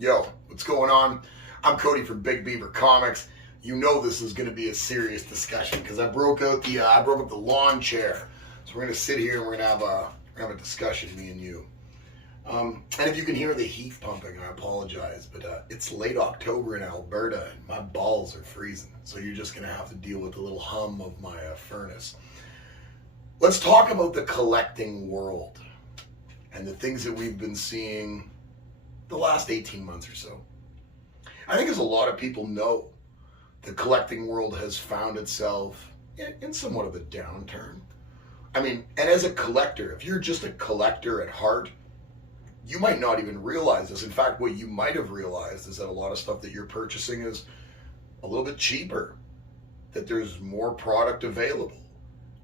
Yo, what's going on? I'm Cody from Big Beaver Comics. You know this is going to be a serious discussion because I broke up the lawn chair. So we're going to sit here and we're going to have a discussion, me and you. And if you can hear the heat pumping, I apologize, but it's late October in Alberta and my balls are freezing. So you're just going to have to deal with the little hum of my furnace. Let's talk about the collecting world and the things that we've been seeing the last 18 months or so. I think as a lot of people know, the collecting world has found itself in somewhat of a downturn. I mean, and as a collector, if you're just a collector at heart, you might not even realize this. In fact, what you might have realized is that a lot of stuff that you're purchasing is a little bit cheaper, that there's more product available.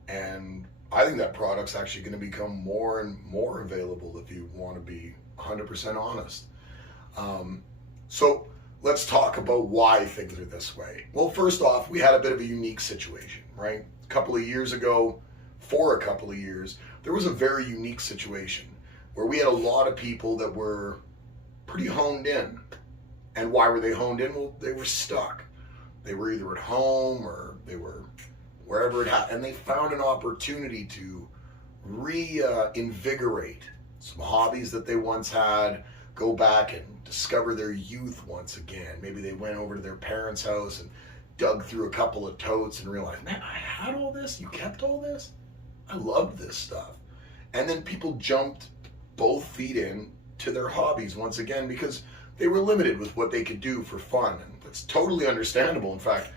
And I think that product's actually going to become more and more available if you want to be 100% honest. So let's talk about why things are this way. Well, first off, we had a bit of a unique situation, right? For a couple of years, there was a very unique situation where we had a lot of people that were pretty honed in. And why were they honed in? Well, they were stuck. They were either at home or they were wherever it happened, and they found an opportunity to reinvigorate some hobbies that they once had, go back and discover their youth once again. Maybe they went over to their parents' house and dug through a couple of totes and realized, man, I had all this? You kept all this? I loved this stuff. And then people jumped both feet in to their hobbies once again because they were limited with what they could do for fun. And that's totally understandable. In fact,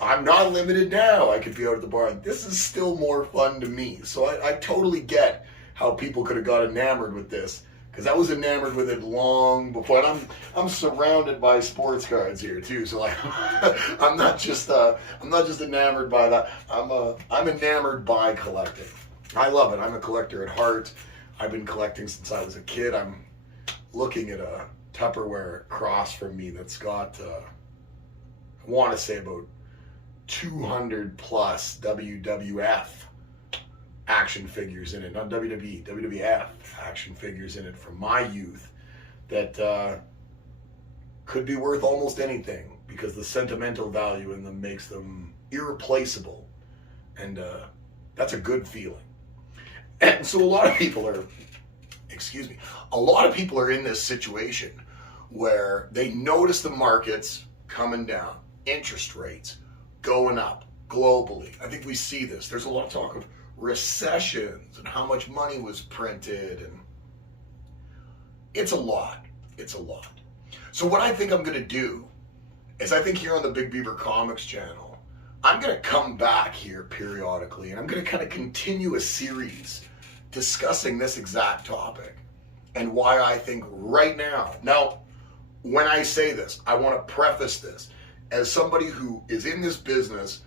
I'm not limited now. I could be out at the bar. This is still more fun to me. So I totally get how people could have got enamored with this, because I was enamored with it long before. And I'm surrounded by sports cards here too. So like, I'm not just enamored by that. I'm enamored by collecting. I love it. I'm a collector at heart. I've been collecting since I was a kid. I'm looking at a Tupperware across from me that's got I want to say about 200 plus WWF action figures in it, not WWE, WWF action figures in it from my youth that could be worth almost anything because the sentimental value in them makes them irreplaceable, and that's a good feeling. And so a lot of people are in this situation where they notice the markets coming down, interest rates going up globally. I think we see this. There's a lot of talk of recessions and how much money was printed, and it's a lot. So what I think I'm going to do is, I think here on the Big Beaver Comics channel, I'm going to come back here periodically and I'm going to kind of continue a series discussing this exact topic and why I think right now, when I say this, I want to preface this as somebody who is in this business,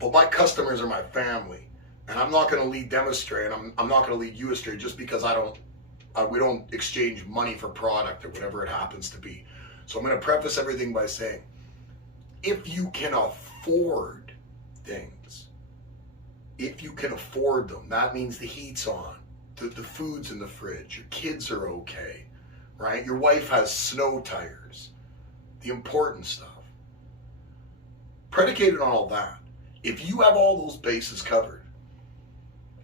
but my customers are my family, and I'm not going to lead them astray, and I'm not going to lead you astray just because we don't exchange money for product or whatever it happens to be. So I'm going to preface everything by saying, if you can afford things, if you can afford them, that means the heat's on, the food's in the fridge, your kids are okay, right? Your wife has snow tires, the important stuff. Predicated on all that, if you have all those bases covered,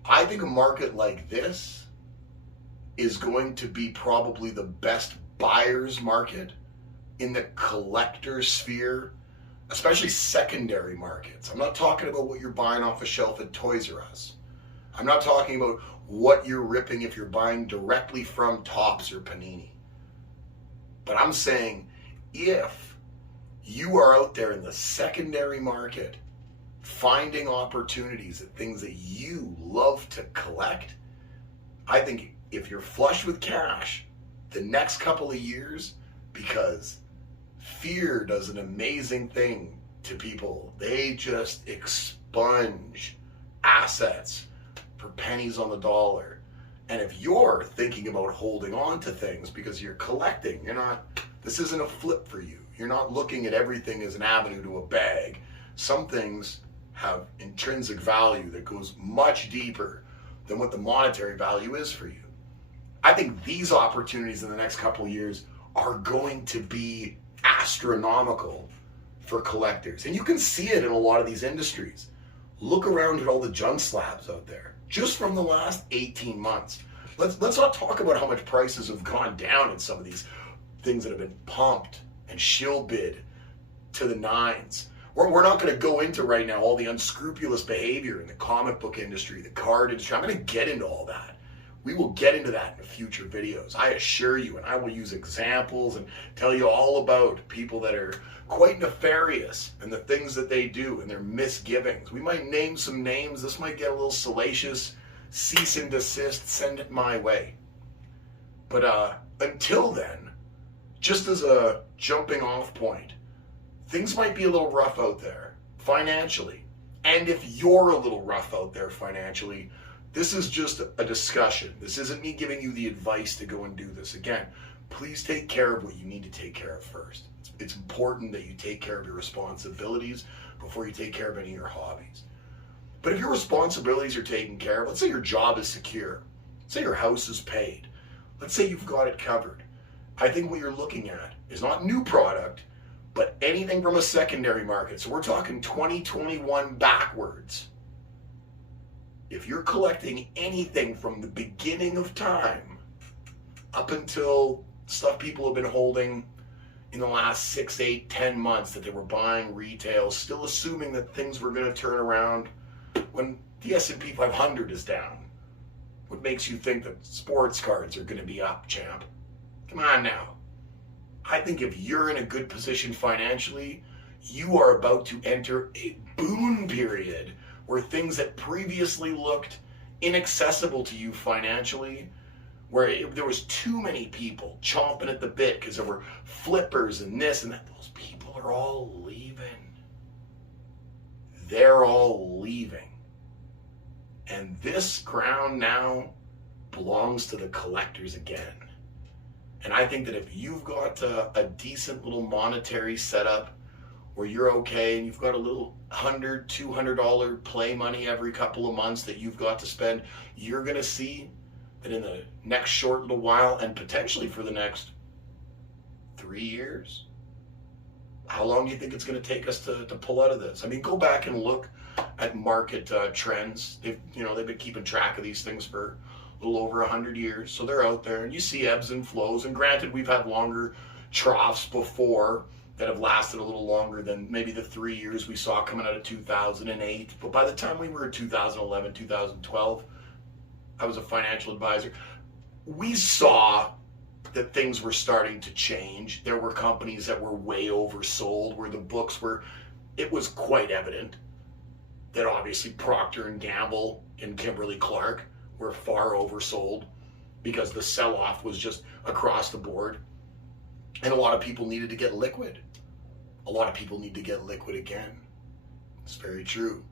I think a market like this is going to be probably the best buyer's market in the collector sphere, especially secondary markets. I'm not talking about what you're buying off a shelf at Toys R Us. I'm not talking about what you're ripping if you're buying directly from Topps or Panini. But I'm saying, if you are out there in the secondary market finding opportunities at things that you love to collect, I think if you're flush with cash the next couple of years, because fear does an amazing thing to people. They just expunge assets for pennies on the dollar. And if you're thinking about holding on to things because you're collecting, this isn't a flip for you. You're not looking at everything as an avenue to a bag. Some things have intrinsic value that goes much deeper than what the monetary value is for you. I think these opportunities in the next couple of years are going to be astronomical for collectors. And you can see it in a lot of these industries. Look around at all the junk slabs out there, just from the last 18 months. Let's not talk about how much prices have gone down in some of these things that have been pumped and shill bid to the nines. We're not going to go into right now all the unscrupulous behavior in the comic book industry, the card industry. I'm going to get into all that. We will get into that in future videos, I assure you, and I will use examples and tell you all about people that are quite nefarious and the things that they do and their misgivings. We might name some names. This might get a little salacious. Cease and desist, send it my way. But until then, just as a jumping off point, things might be a little rough out there financially. And if you're a little rough out there financially, this is just a discussion. This isn't me giving you the advice to go and do this. Again, please take care of what you need to take care of first. It's important that you take care of your responsibilities before you take care of any of your hobbies. But if your responsibilities are taken care of, let's say your job is secure, let's say your house is paid, let's say you've got it covered, I think what you're looking at is not new product, but anything from a secondary market. So we're talking 2021 backwards. If you're collecting anything from the beginning of time up until stuff people have been holding in the last 6, 8, 10 months that they were buying retail, still assuming that things were going to turn around when the S&P 500 is down. What makes you think that sports cards are going to be up, champ? Come on now. I think if you're in a good position financially, you are about to enter a boom period where things that previously looked inaccessible to you financially, where there was too many people chomping at the bit because there were flippers and this and that, those people are all leaving. They're all leaving. And this ground now belongs to the collectors again. And I think that if you've got a decent little monetary setup where you're okay and you've got a little $100, $200 play money every couple of months that you've got to spend, you're going to see that in the next short little while, and potentially for the next 3 years, how long do you think it's going to take us to pull out of this? I mean, go back and look at market trends. They've been keeping track of these things for a little over 100 years, so they're out there, and you see ebbs and flows. And granted, we've had longer troughs before that have lasted a little longer than maybe the 3 years we saw coming out of 2008. But by the time we were in 2011, 2012, I was a financial advisor. We saw that things were starting to change. There were companies that were way oversold, where the books were, it was quite evident that obviously Procter & Gamble and Kimberly-Clark were far oversold because the sell-off was just across the board. And a lot of people needed to get liquid. A lot of people need to get liquid again. It's very true.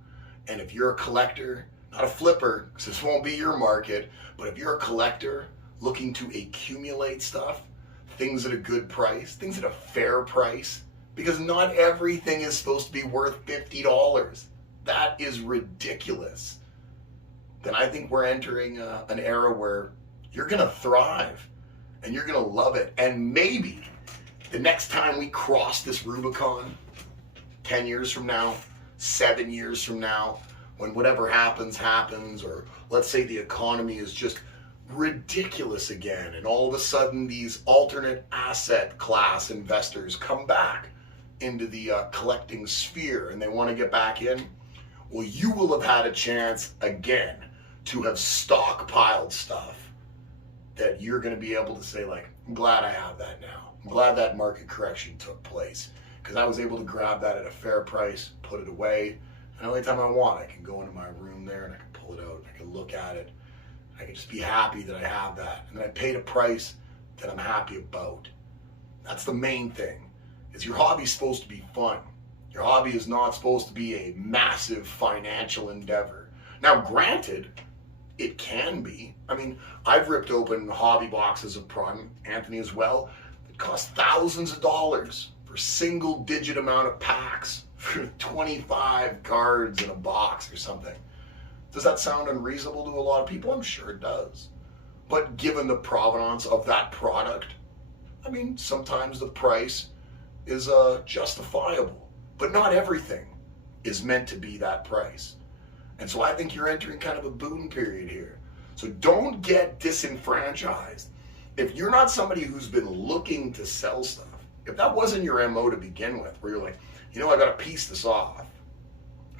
And if you're a collector, not a flipper, because this won't be your market, but if you're a collector looking to accumulate stuff, things at a good price, things at a fair price, because not everything is supposed to be worth $50. That is ridiculous. Then I think we're entering an era where you're going to thrive and you're going to love it. And maybe the next time we cross this Rubicon, 10 years from now, 7 years from now, when whatever happens, or let's say the economy is just ridiculous again, and all of a sudden these alternate asset class investors come back into the collecting sphere and they want to get back in, well, you will have had a chance again to have stockpiled stuff that you're going to be able to say, like, I'm glad I have that now. I'm glad that market correction took place because I was able to grab that at a fair price, put it away, and anytime I want, I can go into my room there and I can pull it out, I can look at it, I can just be happy that I have that, and that I paid a price that I'm happy about. That's the main thing, is your hobby's supposed to be fun. Your hobby is not supposed to be a massive financial endeavor. Now, granted, it can be. I mean, I've ripped open hobby boxes of product, Anthony as well, that cost thousands of dollars for single digit amount of packs, for 25 cards in a box or something. Does that sound unreasonable to a lot of people? I'm sure it does. But given the provenance of that product, I mean, sometimes the price is justifiable, but not everything is meant to be that price. And so I think you're entering kind of a boom period here. So don't get disenfranchised. If you're not somebody who's been looking to sell stuff, if that wasn't your MO to begin with, where you're like, you know, I got to piece this off.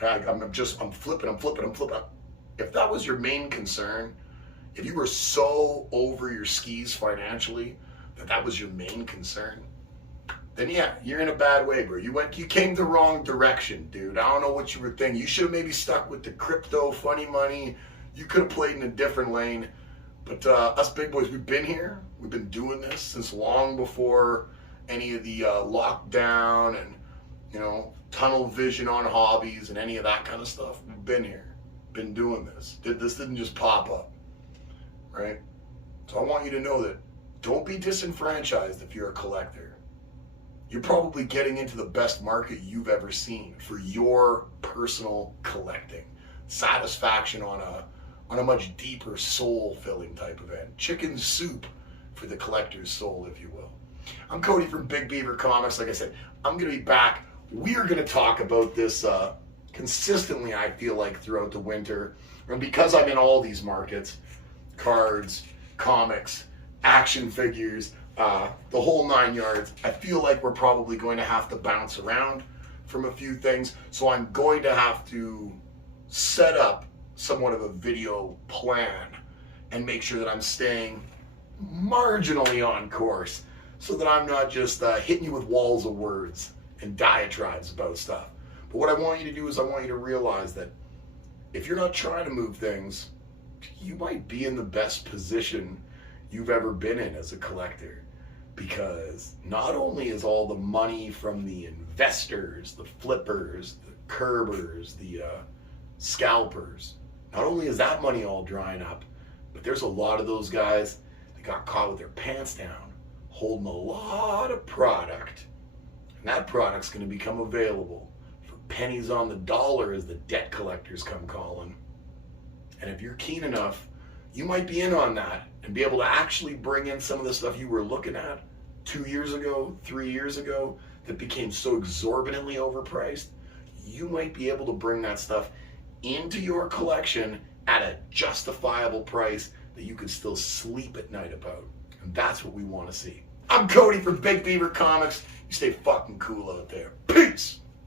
I'm flipping. If that was your main concern, if you were so over your skis financially that was your main concern, then yeah, you're in a bad way, bro. You came the wrong direction, dude. I don't know what you were thinking. You should have maybe stuck with the crypto, funny money. You could have played in a different lane. But us big boys, we've been here. We've been doing this since long before any of the lockdown and, you know, tunnel vision on hobbies and any of that kind of stuff. We've been here, been doing this. This didn't just pop up, right? So I want you to know that don't be disenfranchised if you're a collector. You're probably getting into the best market you've ever seen for your personal collecting. Satisfaction on a much deeper soul-filling type event. Chicken soup for the collector's soul, if you will. I'm Cody from Big Beaver Comics. Like I said, I'm going to be back. We are going to talk about this consistently, I feel like, throughout the winter. And because I'm in all these markets, cards, comics, action figures, the whole 9 yards, I feel like we're probably going to have to bounce around from a few things. So I'm going to have to set up somewhat of a video plan and make sure that I'm staying marginally on course so that I'm not just hitting you with walls of words and diatribes about stuff. But what I want you to do is I want you to realize that if you're not trying to move things, you might be in the best position you've ever been in as a collector, because not only is all the money from the investors, the flippers, the curbers, the scalpers, not only is that money all drying up, but there's a lot of those guys that got caught with their pants down holding a lot of product, and that product's going to become available for pennies on the dollar as the debt collectors come calling. And if you're keen enough, you might be in on that and be able to actually bring in some of the stuff you were looking at 2 years ago, 3 years ago, that became so exorbitantly overpriced. You might be able to bring that stuff into your collection at a justifiable price that you could still sleep at night about. And that's what we want to see. I'm Cody from Big Beaver Comics. You stay fucking cool out there. Peace!